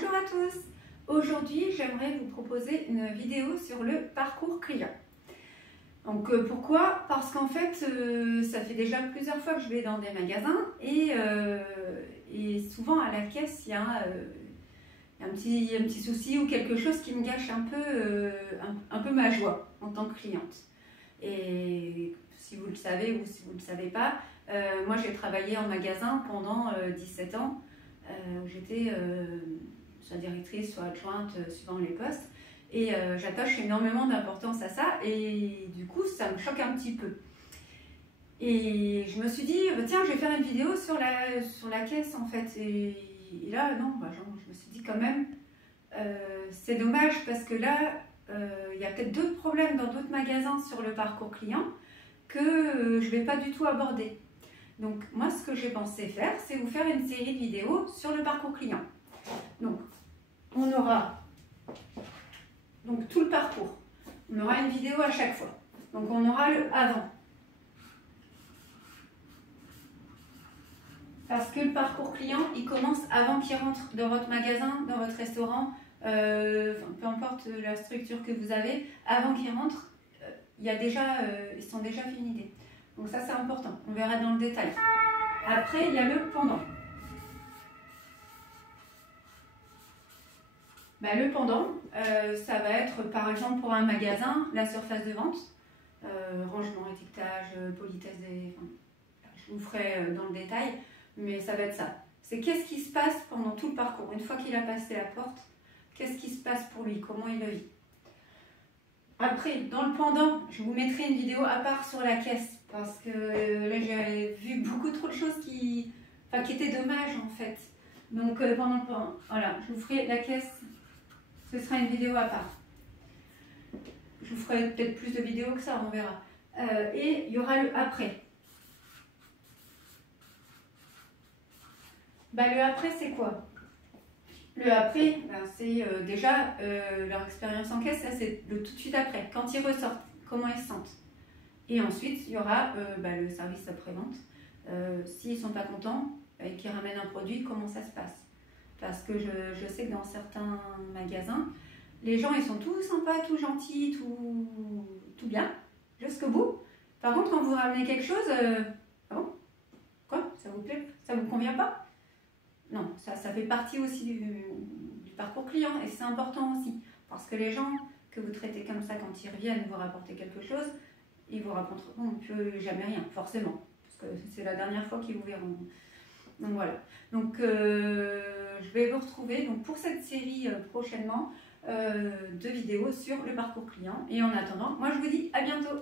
Bonjour à tous. Aujourd'hui, j'aimerais vous proposer une vidéo sur le parcours client. Donc pourquoi? Parce qu'en fait, ça fait déjà plusieurs fois que je vais dans des magasins et souvent à la caisse, il y a un petit souci ou quelque chose qui me gâche un peu ma joie en tant que cliente. Et si vous le savez ou si vous ne le savez pas, moi j'ai travaillé en magasin pendant 17 ans. Où j'étais soit directrice, soit adjointe, suivant les postes. Et j'attache énormément d'importance à ça et du coup, ça me choque un petit peu. Et je me suis dit, tiens, je vais faire une vidéo sur la caisse en fait. Et là, non, je me suis dit quand même, c'est dommage parce que là, il y a peut-être d'autres problèmes dans d'autres magasins sur le parcours client que je ne vais pas du tout aborder. Donc moi, ce que j'ai pensé faire, c'est vous faire une série de vidéos sur le parcours client. Donc, on aura tout le parcours. On aura une vidéo à chaque fois. Donc on aura le avant. Parce que le parcours client, il commence avant qu'il rentre dans votre magasin, dans votre restaurant, peu importe la structure que vous avez, avant qu'il rentre, ils sont déjà finis. Donc ça, c'est important. On verra dans le détail. Après, il y a le pendant. Le pendant, ça va être, par exemple, pour un magasin, la surface de vente, rangement, étiquetage, politesse, je vous ferai dans le détail, mais ça va être ça. C'est qu'est-ce qui se passe pendant tout le parcours. Une fois qu'il a passé la porte, qu'est-ce qui se passe pour lui, comment il le vit. Après, dans le pendant, je vous mettrai une vidéo à part sur la caisse parce que là, j'ai vu beaucoup trop de choses qui étaient dommages en fait. Donc, pendant le pendant, voilà, je vous ferai la caisse, ce sera une vidéo à part. Je vous ferai peut-être plus de vidéos que ça, on verra. Et il y aura le après. Le après, c'est quoi? Le après, c'est déjà leur expérience en caisse, ça c'est le tout de suite après. Quand ils ressortent, comment ils se sentent. Et ensuite, il y aura le service après-vente. S'ils ne sont pas contents et qu'ils ramènent un produit, comment ça se passe? Parce que je sais que dans certains magasins, les gens ils sont tout sympas, tout gentils, tout bien, jusqu'au bout. Par contre, quand vous ramenez quelque chose, ah bon? Quoi? Ça vous plaît? Ça vous convient pas? Non, ça fait partie aussi du parcours client et c'est important aussi parce que les gens que vous traitez comme ça quand ils reviennent vous rapporter quelque chose, ils vous rapporteront plus jamais rien, forcément, parce que c'est la dernière fois qu'ils vous verront. Donc voilà. Donc je vais vous retrouver pour cette série prochainement de vidéos sur le parcours client. Et en attendant, moi je vous dis à bientôt.